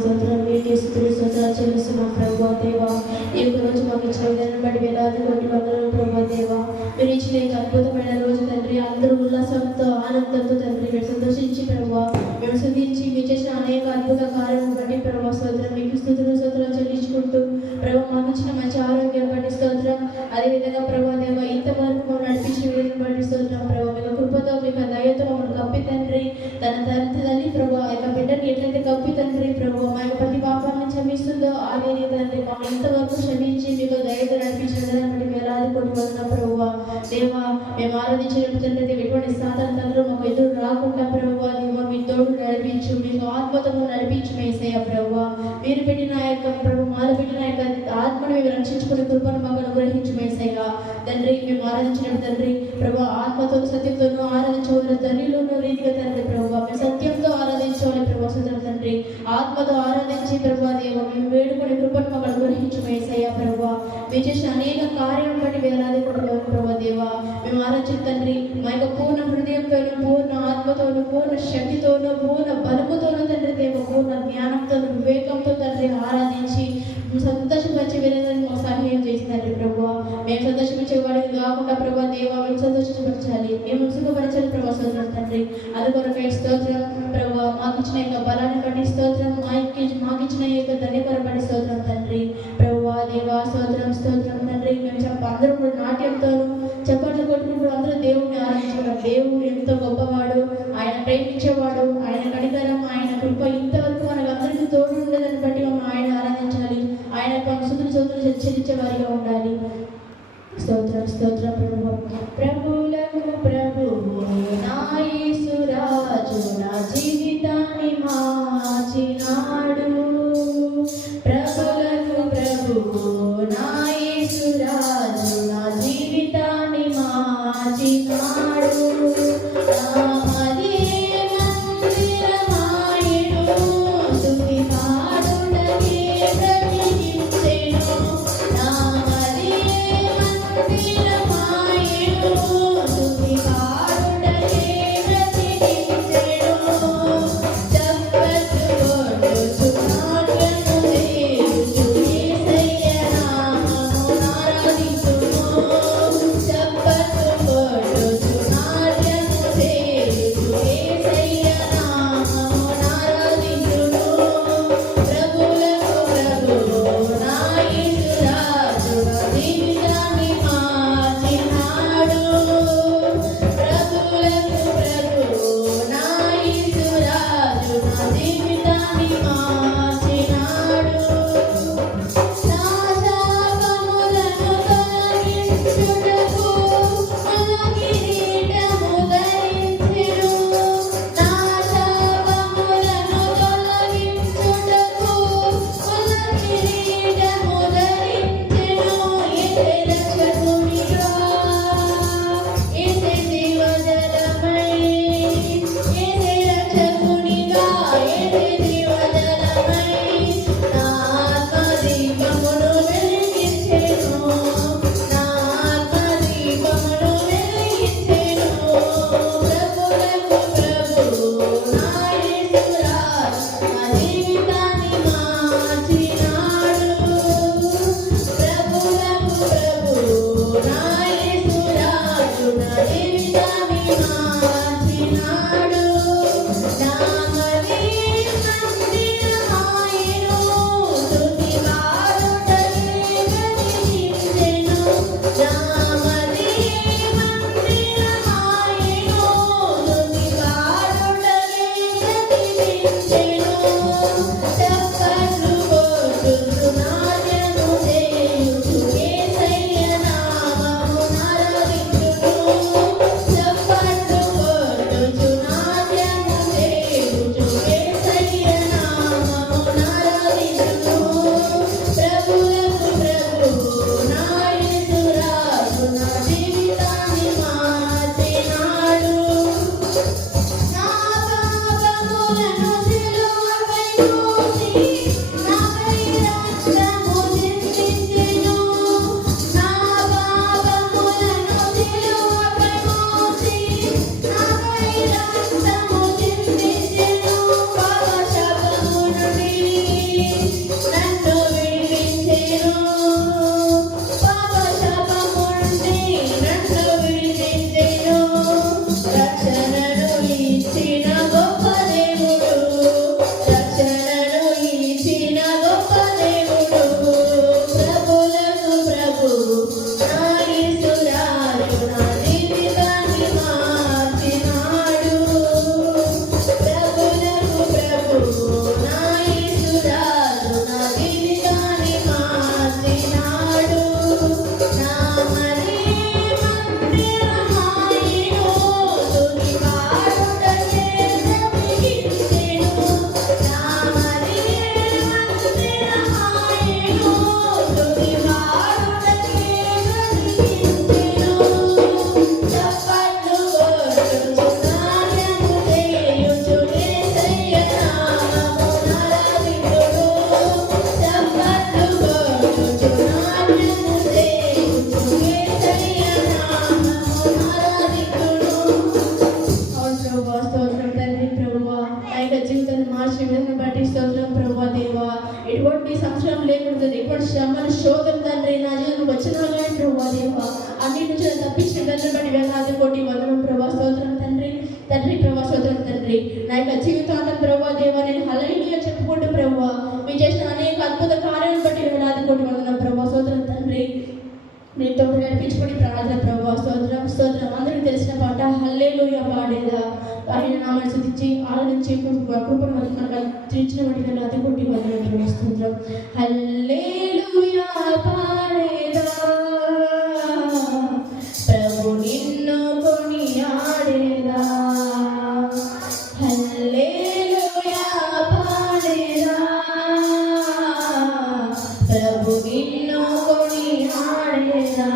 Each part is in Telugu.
స్తోత్రం మీకే స్తుతులు స్తోత్రాలు చెల్లిస్తున్నాం ప్రభువా దేవా. ఈ యొక్క రోజు మాకు ఇచ్చిన విధానం బట్టి వేలాది కోటి వందనాలు ప్రభువా దేవా. మీరు ఇచ్చిన ఈ అద్భుతమైన రోజు తండ్రి, అందరూ ఉల్లాసంతో ఆనందంతో తండ్రి మీరు సంతోషించి ప్రభువా మేము స్తుతించి మీరు చేసిన అనేక అద్భుత కార్యాలను బట్టి ప్రభువా స్తోత్రం మీకు స్తుతులు స్తోత్రాలు చెల్లించుకుంటూ ప్రభు మాకు ఇచ్చిన మంచి ఆరోగ్యం బట్టి స్తోత్రం. అదేవిధంగా ప్రభువా దేవా ఇంతవరకు మమ్మల్ని నడిపించిన విధానం బట్టి స్తోత్రం ప్రభు. మీకు కృపతో మీకు దయతో మమ్మల్ని కప్పి తండ్రి తన తల్లి ప్రభు యొక్క బిడ్డని ఎట్లయితే కప్పి తండ్రి ప్రభు మా యొక్క ప్రతి పాపాలను క్షమిస్తుందో అదే తండ్రి మమ్మల్ని ఇంతవరకు క్షమించి మీకు దయతో నడిపించిన విధానం బట్టి వేలాది కోటి వందనాలు ప్రభువా దేవా. మేము ఆరాధించినప్పుడు తండ్రి ఎటువంటి సాధన తండ్రి మాకు ఎదురు రాకుండా ప్రభువా దేవా మీ తోడు నడిపించు, మీకు ఆత్మతో నడిపించు యేసయ్య ప్రభువా. మీరు పెట్టిన యొక్క ప్రభు మాలో పెట్టిన యొక్క ఆత్మను మేము రక్షించుకునే కృపను మాకు అనుగ్రహించు యేసయ్య తండ్రి. మేము ఆరాధించినప్పుడు తండ్రి ప్రభు ఆత్మతో సత్యంతోనూ ఆరాధించవలసిన తండ్రిలోనూ రీతిగా తండ్రి ప్రభువా మేము సత్యంతో ఆరాధించవాలి ప్రభు సోదరు తండ్రి. ఆత్మతో ఆరాధించి ప్రభువా దేవా మేము వేడుకునే కృపను మాకు అనుగ్రహించు యేసయ్య ప్రభువా. మీరు చేసిన అనేక కార్యం బట్టి వేలాది కోటి ప్రభువా దేవా మేము ఆరాధించిన తండ్రి మా యొక్క పూర్ణ హృదయంతోనూ పూర్ణ ఆత్మతోనూ పూర్ణ శక్తితోనూ పూర్ణ బలముతోనూ తండ్రి దేవ పూర్ణ జ్ఞానంతో వివేకంతో తండ్రి ఆరాధించి సంతోషపరిచే విధంగా మాకు సహాయం చేసిందండి ప్రభువా. మేము సంతోషపరిచే వాడికి కాకుండా ప్రభా దేవా మేము సంతోషపరచాలి, మేము సుఖపరచాలి ప్రభా స్తోత్రం తండ్రి. అందుకొరకై స్తోత్రం ప్రభా. మాకు ఇచ్చిన యొక్క బలాన్ని బట్టి స్తోత్రం, మాకు ఇచ్చిన యొక్క ధన్యకర బట్టి స్తోత్రం తండ్రి ప్రభువా దేవా. స్తోత్రం స్తోత్రం తండ్రి. మేము అందరూ కూడా నాట్యంతోనూ చప్పట్లు కొట్టుకుంటూ అందరూ దేవుడిని ఆరాధించుకున్నాం. దేవుడు ఎంతో గొప్పవాడు, ఆయన ప్రేమించేవాడు, ఆయన కనికరం ఆయన కృప ఇంతవరకు మనకు అందరికీ తోడు ఉండదని బట్టి మనం ఆయన ఆరాధించాలి, ఆయన స్తుతులు చెల్లించే వారిగా ఉండాలి. స్తోత్రం స్తోత్రం ప్రభు. ప్రభులకు ప్రభువు నా యేసురాజు నా జీవితాన్ని మార్చినాడు. ప్రభులకు ప్రభువు నా యేసురాజు నా జీవితాన్ని మార్చినాడు. స్తుతి పాడుటకే బ్రతికించెను నా దాన్ని బట్టి వేలాది కోటి వందనం ప్రభా స్తోత్రం తండ్రి. తండ్రి ప్రభా స్తోత్రం తండ్రి. నా యొక్క జీవితాంతం ప్రభా దేవా నేను హల్లెలూయా చెప్పుకుంటూ ప్రభా మీరు చేసిన అనేక అద్భుత కార్యాలను బట్టి వేలాది కోటి వందనం ప్రభా స్తోత్రం తండ్రి. మీతో నడిపించుకొని ప్రార్థన ప్రభా స్తోత్రం స్తోత్రం. అందరికీ తెలిసిన పాట హల్లెలూయా పాడేదా ఆయన నామాన్ని స్తుతించి ఆనందించి కృపను మనకు తీర్చిన బట్టి వేలాది కోటి వందనం ప్రభా స్తోత్రం. హల్లెలూయా పాడేదా ప్రభు నిన్ను కొనియాడేదా. హల్లెలూయా పాడేదా ప్రభు నిన్ను కొనియాడేదా.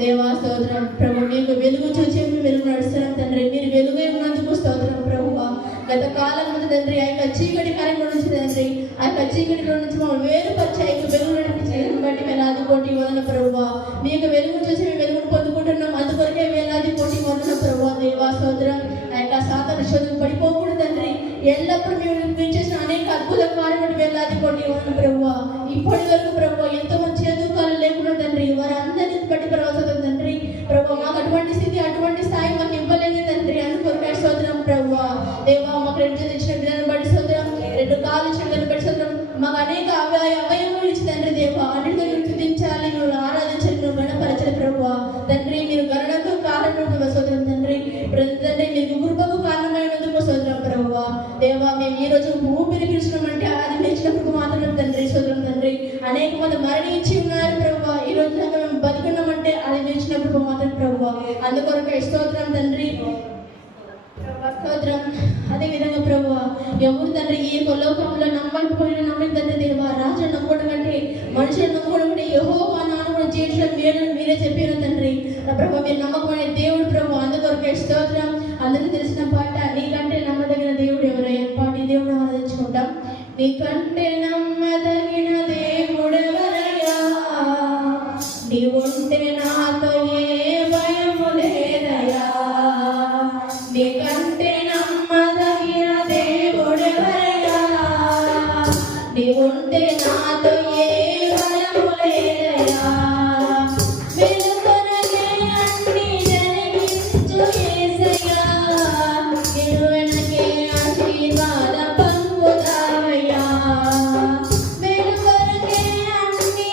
దేవా స్తోత్రం ప్రభు. మీకు వెలుగు చూసే వెలుగు నడుస్తున్నాం తండ్రి. మీరు వెలుగై ఉన్నందుకు స్తోత్రం ప్రభు. గత కాలం ముందు తండ్రి ఆ యొక్క చీకటి కార్యంలో నుంచి తండ్రి ఆ యొక్క చీకటిలో నుంచి మమ్మల్ని వేరుపరిచి ఆ యొక్క వెలుగు నడిపించడం బట్టి వేలాది కోటి వందన ప్రభు. మీకు వెలుగు చూసి మేము వెలుగును పొందుకుంటున్నాం. అందుకొరకే వేలాది కోటి వందన ప్రభు. దేవా స్తోత్రం. ఆ యొక్క సాతాను శోధనకు పడిపోకూడదు తండ్రి. ఎల్లప్పుడూ మేము చేసిన అనేక అద్భుత కార్యములు వేలాది కోటి వందన ప్రభు. ఇప్పటి వరకు ప్రభు ఎంతో మంది చదువుకాలు లేకుండా తండ్రి వారందరినీ బట్టి ప్రవచనం తండ్రి ప్రభు. మాకు అటువంటి స్థితి అటువంటి స్థాయి మాకు ఇవ్వలేదు తండ్రి. అందుకొరకే స్తోత్రం ప్రభు. దేవా మాకు రెండు చేతులు ఇచ్చిన విధానం బట్టి స్తోత్రం. రెండు కాళ్ళు ఇచ్చిన విధానం బట్టి స్తోత్రం. మాకు అనేక అవయవములు ఇచ్చి తండ్రి దేవా అన్నిటితో స్థుతించాలి, నువ్వు ఆరాధించాలి, నువ్వు మంది మరణించి ఉన్నారు ప్రభు. ఈ రోజు మేము బతుకున్నామంటే అది తెచ్చిన ప్రభు మాత్రం ప్రభు. అందుకొరకు స్తోత్రం తండ్రి, స్తోత్రం. అదే విధంగా ప్రభు, ఎవరు తండ్రి ఈ యొక్క లోకంలో నమ్మకపోయిన నమ్మిన తండ్రి దేవా, రాజు నమ్మడం కంటే మనుషులు నమ్మడం కంటే యెహోవా నామమున జీవించడం మేలని మీరే చెప్పిన తండ్రి. ప్రభు మీరు నమ్మకమైన దేవుడు ప్రభు. అందుకొరకు స్తోత్రం. అందరికీ తెలిసిన పాట నీకంటే నమ్మదగిన దేవుడు ఎవరయ్యా పాట ఈ దేవుడు ఆరాధించుకుంటాం. నీకంటే నమ్మదగిన దేవుడు ఎవరయ్యా, నీవుంటే నాతో ఏ భయము లేదయ్యా. నీకంటే నమ్మదగిన దేవుడు ఎవరయ్యా, నీవుంటే నాతో ఏ భయము లేదయ్యా. వెనుకొనకే అన్ని జరిగించు యేసయ్యా, ఎరువెనకే ఆశీర్వాద పంపుతావయ్యా. వెనుకొనకే అన్ని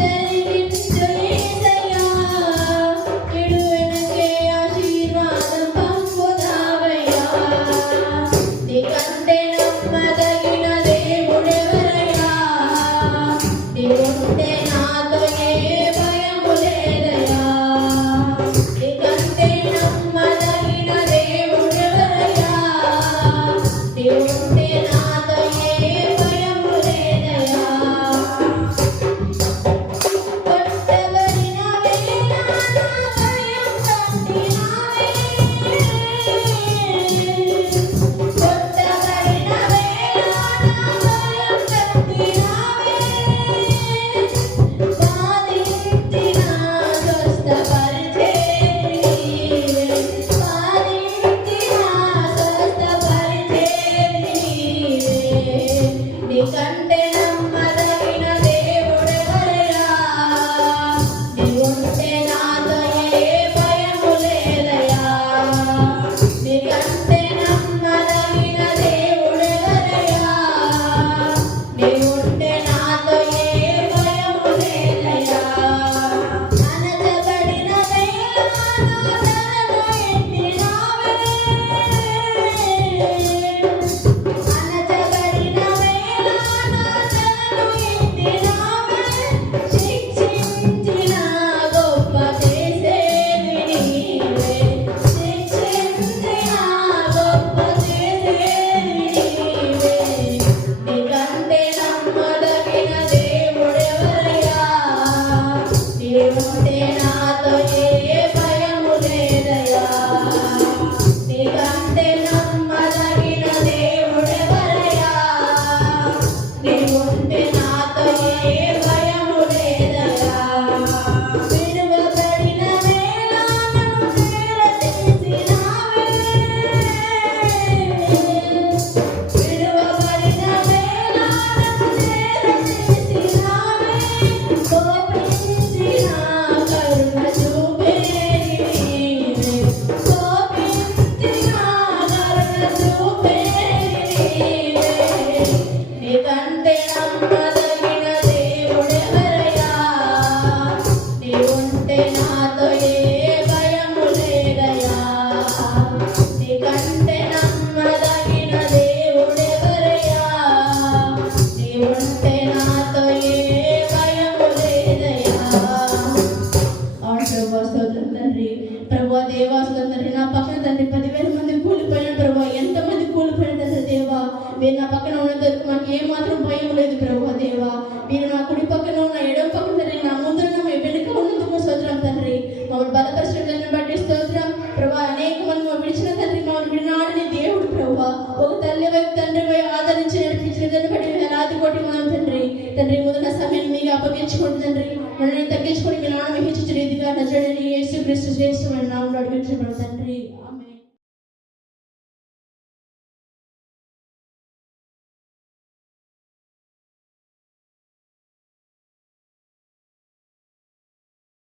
జరిగించు యేసయ్యా, ఎరువెనకే ఆశీర్వాదం పంపుతావయ్యా. నీకంటే నమ్మదగిన దేవుడెవరయ్యా, నీవుంటే నాతో ఏ భయము లేదయ్యా. నీకంటే నమ్మదగిన దేవుడెవరయ్యా, నీవుంటే నాతో ఏ భయము లేదయ్యా. కొట్టబడిన వేళ నా భయం తప్పినావే, కొట్టబడిన వేళ నా భయం తప్పినావే. బాధించిన స్వస్థపరిచేది నీవే, బాధించిన స్వస్థపరిచేది నీవే. నీకంటే నమ్మదగిన దేవుడెవరయ్యా, నీవుంటే నాతో ఏ భయము లేదయ్యా. నీకంటే నమ్మదగిన దేవుడెవరయ్యా, నీవుంటే నాతో ఏ భయము లేదయ్యా. అనచబడిన వేళ నా తలను ఎత్తినావే, అనచబడిన వేళ నా తలను ఎత్తినావే. శిక్షించిన గొప్ప చేసేది నీవే, శిక్షించిన గొప్ప చేసేది నీవే. నీకంటే నమ్మదగిన దేవుడెవరయ్యా, నీవుంటే నాతో ఏ భయము లేదయ్యా. నీకంటే నమ్మదగిన దేవుడెవరయ్యా, నీవుంటే నాతో ఏ భయము లేదయ్యా. విడువబడిన వేళ నన్ను చేరదీసినావే, విడువబడిన వేళ నన్ను చేరదీసినావే. కోపించిన కరుణ చూపేది నీవే, కోపించిన కరుణ చూపేది నీవే. నీకంటే నమ్మదగిన దేవుడెవరయ్యా, నీవుంటే నాతో ఏ భయము లేదయ్యా. నీకంటే నమ్మదగిన దేవుడెవరయ్యా, నీవుంటే నాతో ఏ భయము లేదయ్యా. అవును ప్రభు, స్తోత్రం తండ్రి. ప్రభు దేవా, స్తోత్రం తండ్రి. నా పక్కన తండ్రి 10,000 మంది కూలిపోయిన ప్రభు, ఎంతమంది కూలిపోయిన తండ్రి దేవా, మీరు నా పక్కన ఉన్నందుకు మాకు ఏమాత్రం భయం లేదు ప్రభు దేవా. మీరు నా కుడి పక్కన ఉన్న ఎడమ పక్కన తండ్రి, నా ముందున్న మీ వెనుక ఉన్నందుకు స్తోత్రం తండ్రి. మమ్మల్ని బలపరచడం బట్టి స్తోత్రం ప్రభు. అనేక మంది మమ్మల్ని విడిచిన తండ్రి, మమ్మల్ని వినాడని దేవుడు ప్రభు. ఒక తల్లి వైపు తండ్రి వైపు ఆదరించి నడిపించిన దాన్ని బట్టి వేలాది కోటి మనం తండ్రి. తండ్రి ముందున్న సమయాన్ని మీకు అప్పగించుకోండి తండ్రి. మనల్ని తగ్గించుకొని మీ నాన్న హెచ్చించిన రీతిగా నజరేయుడైన యేసుక్రీస్తు శ్రేష్టమైన నామములో అడుగుచున్నాము తండ్రి.